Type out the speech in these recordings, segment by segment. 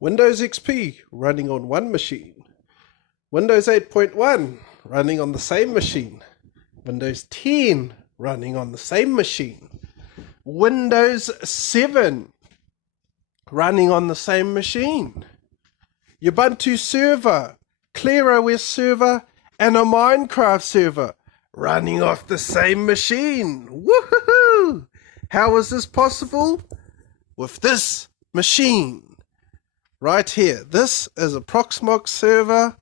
Windows XP running on one machine. Windows 8.1 running on the same machine. Windows 10 running on the same machine. Windows 7 running on the same machine. Ubuntu server, ClearOS server, and a Minecraft server running off the same machine. Woohoo! How is this possible? With this machine right here. This is a Proxmox server,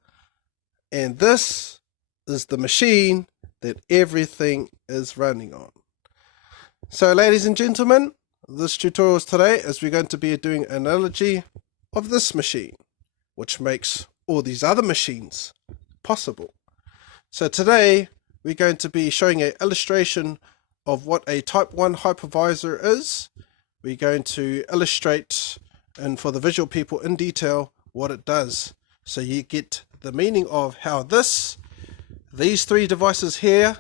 and this is the machine that everything is running on. So ladies and gentlemen, this tutorial today is we're going to be doing an analogy of this machine, which makes all these other machines possible. So today we're going to be showing an illustration of what a type 1 hypervisor is. We're going to illustrate, and for the visual people in detail, what it does, so you get the meaning of how these three devices here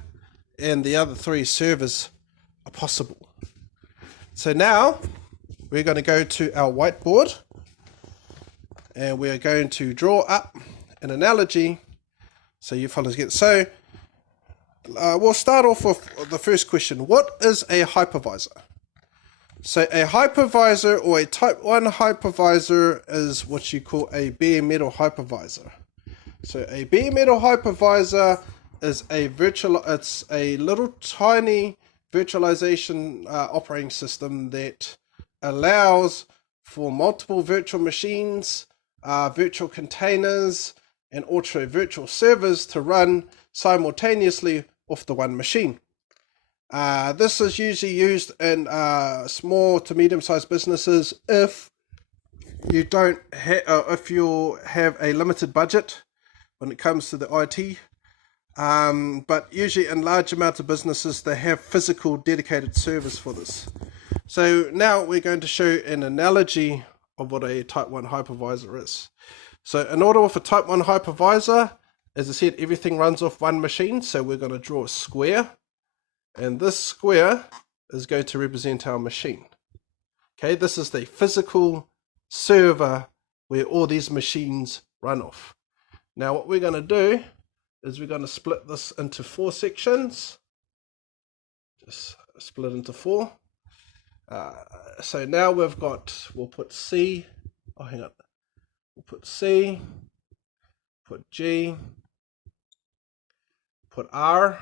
and the other three servers are possible. So now we're going to go to our whiteboard and we're going to draw up an analogy so you fellas get. So we'll start off with the first question. What is a hypervisor? So a hypervisor, or a type 1 hypervisor, is what you call a bare metal hypervisor. So a bare metal hypervisor is it's a little tiny virtualization operating system that allows for multiple virtual machines, virtual containers, and also virtual servers to run simultaneously off the one machine. This is usually used in small to medium-sized businesses if you if you have a limited budget when it comes to the IT. But usually in large amounts of businesses, they have physical dedicated servers for this. So now we're going to show an analogy of what a type 1 hypervisor is. So in order with a type 1 hypervisor, as I said, everything runs off one machine. So we're going to draw a square, and this square is going to represent our machine. Okay, this is the physical server where all these machines run off. Now what we're going to do is we're going to split this into 4 sections. Just split into 4. So now we'll put C, we'll put C, put G, put R,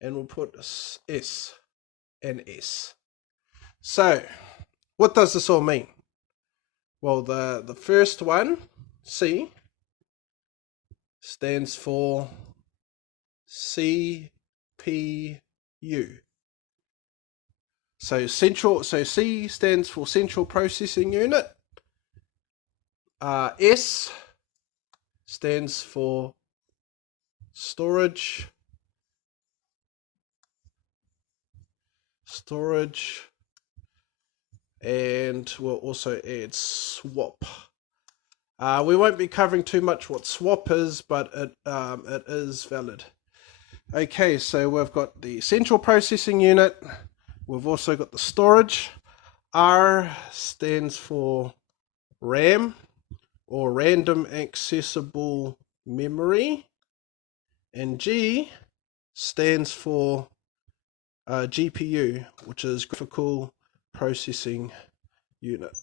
and we'll put S and S. So what does this all mean? Well, the first one, C, stands for CPU. So C stands for Central Processing Unit. S stands for storage, and we'll also add swap. We won't be covering too much what swap is, but it is valid. Okay, so we've got the Central Processing Unit. We've also got the storage. R stands for RAM, or Random Accessible Memory. And G stands for GPU, which is Graphical Processing Unit.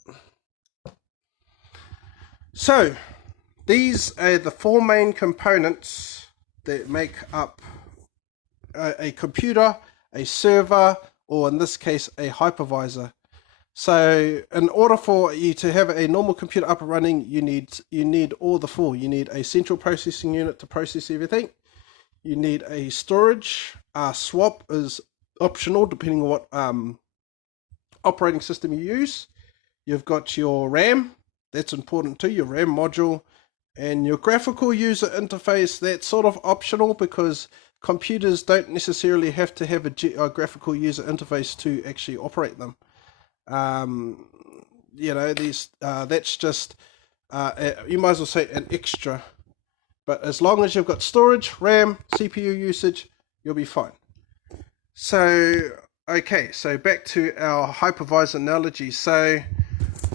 So these are the 4 main components that make up a computer, a server, or in this case a hypervisor. So in order for you to have a normal computer up and running, you need all the 4. You need a central processing unit to process everything. You need a storage. Swap is optional depending on what operating system you use. You've got your RAM. That's important too, your RAM module, and your graphical user interface. That's sort of optional because computers don't necessarily have to have a graphical user interface to actually operate them. That's just you might as well say an extra, but as long as you've got storage, RAM, CPU usage, you'll be fine. So okay, so back to our hypervisor analogy. So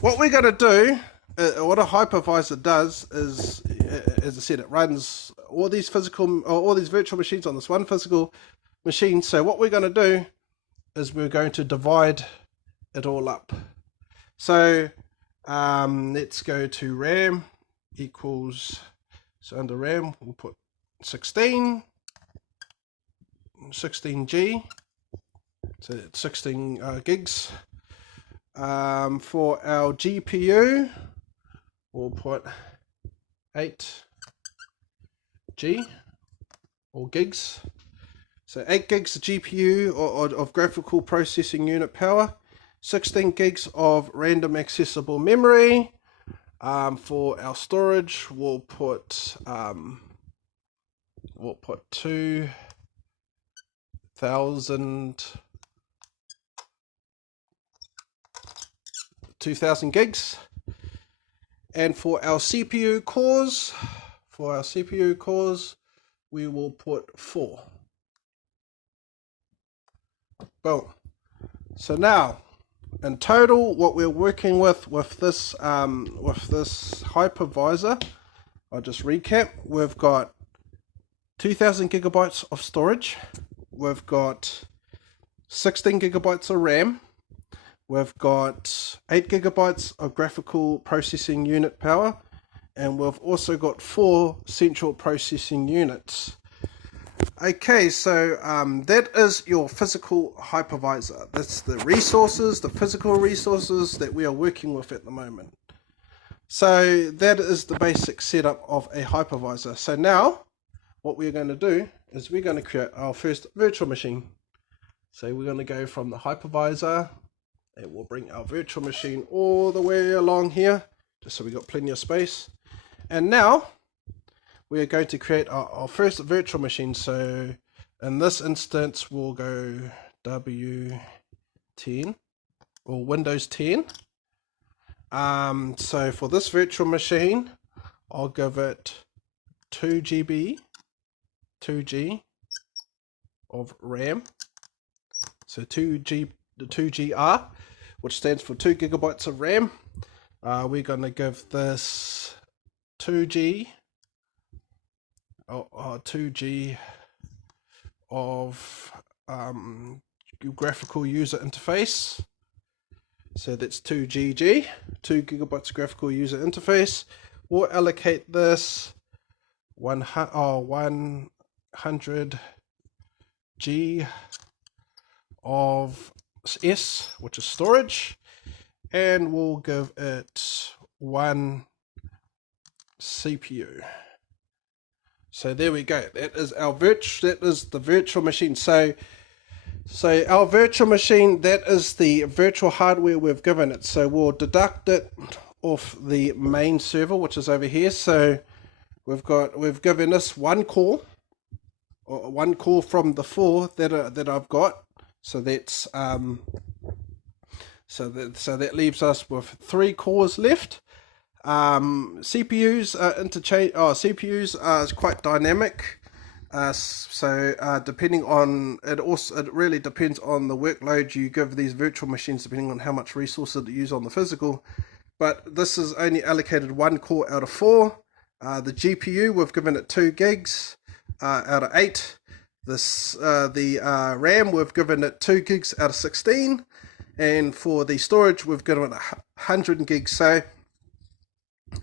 what we're going to do what a hypervisor does is, as I said, it runs all these virtual machines on this one physical machine. So what we're going to do is we're going to divide it all up. So let's go to RAM equals, so under RAM we'll put 16G, so it's 16 gigs. For our GPU we'll put 8G or gigs. So 8 gigs of GPU or of graphical processing unit power, 16 gigs of random accessible memory. For our storage, we'll put 2,000 gigs. And for our CPU cores, we will put 4. Boom. So now, in total, what we're working with this hypervisor, I'll just recap. We've got 2,000 gigabytes of storage. We've got 16 gigabytes of RAM. We've got 8 gigabytes of graphical processing unit power, and we've also got 4 central processing units. Okay, so that is your physical hypervisor. That's the resources, the physical resources that we are working with at the moment. So that is the basic setup of a hypervisor. So now what we're going to do is we're going to create our first virtual machine. So we're going to go from the hypervisor, and we'll bring our virtual machine all the way along here, just so we got plenty of space. And now we are going to create our first virtual machine. So in this instance, we'll go W10 or Windows 10. So for this virtual machine, I'll give it 2G of RAM. So 2GR, which stands for 2 gigabytes of RAM. We're going to give this 2G of graphical user interface. So that's 2GG, 2 gigabytes of graphical user interface. We'll allocate this 100G of S, which is storage, and we'll give it 1 CPU. So there we go. That is the virtual machine. So our virtual machine, that is the virtual hardware we've given it. So we'll deduct it off the main server, which is over here. So we've given us one core from the 4 that I've got. So that's so that leaves us with 3 cores left. CPUs CPUs are quite dynamic. Depending on it really depends on the workload you give these virtual machines, depending on how much resources to use on the physical. But this is only allocated 1 core out of 4. The GPU, we've given it 2 gigs out of 8. The RAM, we've given it 2 gigs out of 16, and for the storage we've given it 100 gigs. So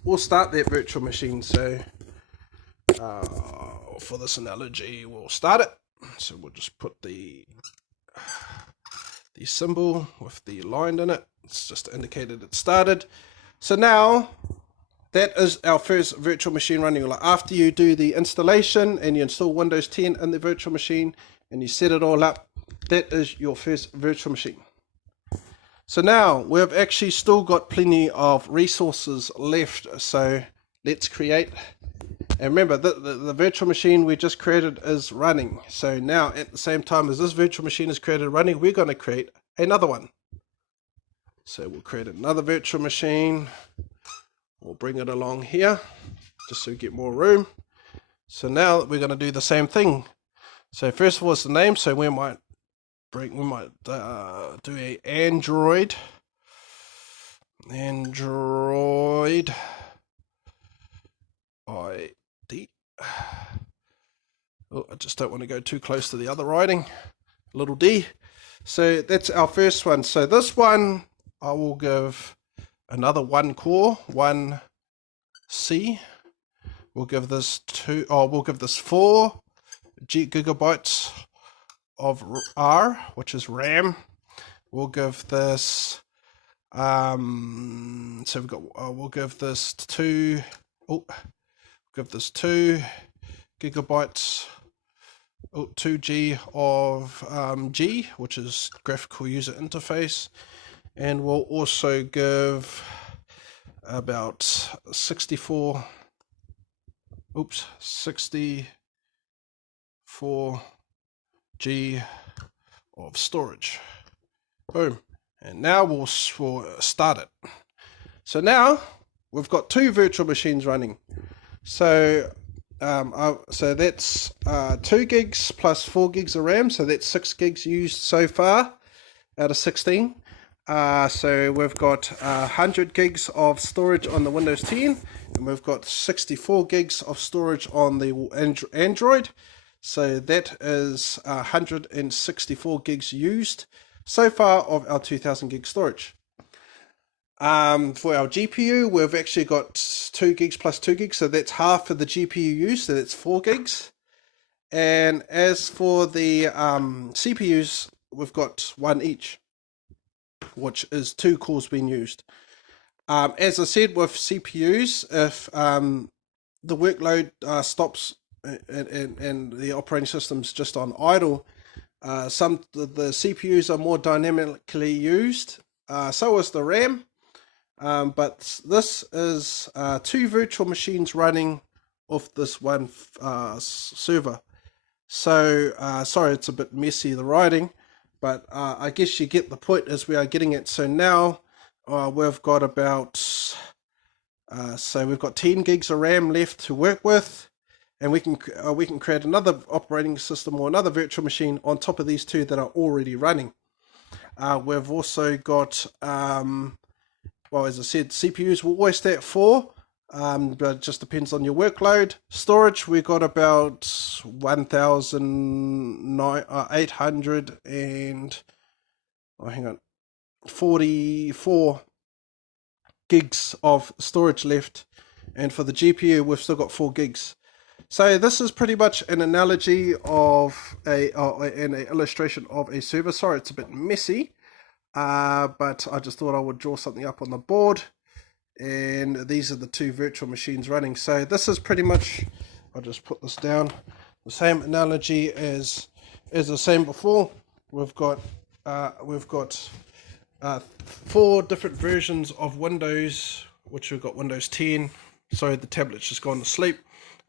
we'll start that virtual machine. So for this analogy, we'll start it. So we'll just put the symbol with the line in it. It's just indicated it started. So now that is our first virtual machine running. Like after you do the installation and you install Windows 10 in the virtual machine and you set it all up, that is your first virtual machine. So now we've actually still got plenty of resources left. So let's create, and remember the virtual machine we just created is running. So now at the same time as this virtual machine is created running, we're going to create another one. So we'll create another virtual machine. We'll bring it along here just so we get more room. So now we're going to do the same thing. So first of all, it's the name. So we might do a Android Android ID. Oh, I just don't want to go too close to the other writing. Little d. So that's our first one. So this one I will give another 1 core, 1C. We'll give this 4 gigabytes of R, which is RAM. We'll give this so we'll give this 2 gigabytes, 2G of G, which is graphical user interface, and we'll also give about 64 G of storage. Boom. And now we'll start it. So now we've got 2 virtual machines running. So so that's 2 gigs plus 4 gigs of RAM, so that's 6 gigs used so far out of 16. So we've got 100 gigs of storage on the Windows 10, and we've got 64 gigs of storage on the Android. So that is 164 gigs used so far of our 2000 gig storage. For our GPU, we've actually got 2 gigs plus 2 gigs, so that's half of the GPU used, so that's 4 gigs. And as for the CPUs, we've got 1 each, which is 2 cores being used. As I said, with CPUs, if the workload stops and the operating system's just on idle, the CPUs are more dynamically used. So is the RAM. But this is 2 virtual machines running off this one server. So sorry, it's a bit messy, the writing, but I guess you get the point as we are getting it. So now we've got about we've got 10 gigs of RAM left to work with, and we can create another operating system or another virtual machine on top of these 2 that are already running. We've also got well, as I said, CPUs will always stay at 4, but it just depends on your workload. Storage, we got about 1,800 and 44 gigs of storage left, and for the GPU, we've still got 4 gigs. So this is pretty much an analogy of an illustration of a server. Sorry, it's a bit messy. But I just thought I would draw something up on the board, and these are the 2 virtual machines running. So this is pretty much, I'll just put this down, the same analogy as I was saying before. We've got 4 different versions of Windows, which we've got Windows 10. Sorry, the tablet's just gone to sleep.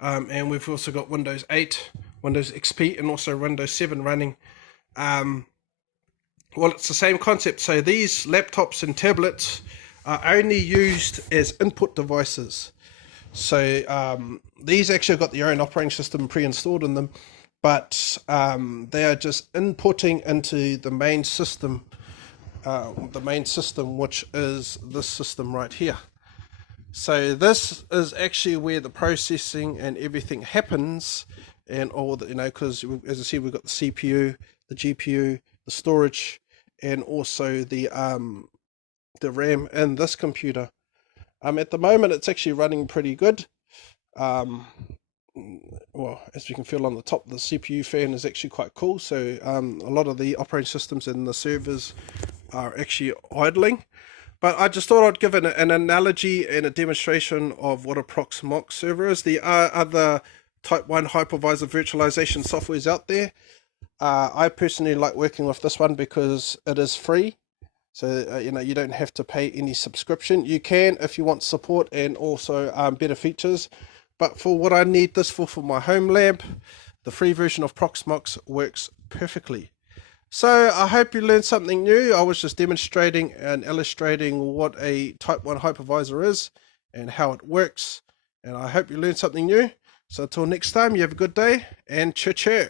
And we've also got Windows 8, Windows XP, and also Windows 7 running. Well, it's the same concept. So these laptops and tablets are only used as input devices. So these actually have got their own operating system pre-installed in them, but they are just inputting into the main system, which is this system right here. So this is actually where the processing and everything happens, and all the, because as I said, we've got the CPU, the GPU, the storage, and also the RAM in this computer. At the moment, it's actually running pretty good. Well, as you can feel on the top, the CPU fan is actually quite cool. So a lot of the operating systems and the servers are actually idling. But I just thought I'd give an analogy and a demonstration of what a Proxmox server is. There are other Type 1 hypervisor virtualization softwares out there. I personally like working with this one because it is free. So, you don't have to pay any subscription. You can if you want support and also better features. But for what I need this for my home lab, the free version of Proxmox works perfectly. So I hope you learned something new. I was just demonstrating and illustrating what a Type 1 hypervisor is and how it works. And I hope you learned something new. So until next time, you have a good day and cheer.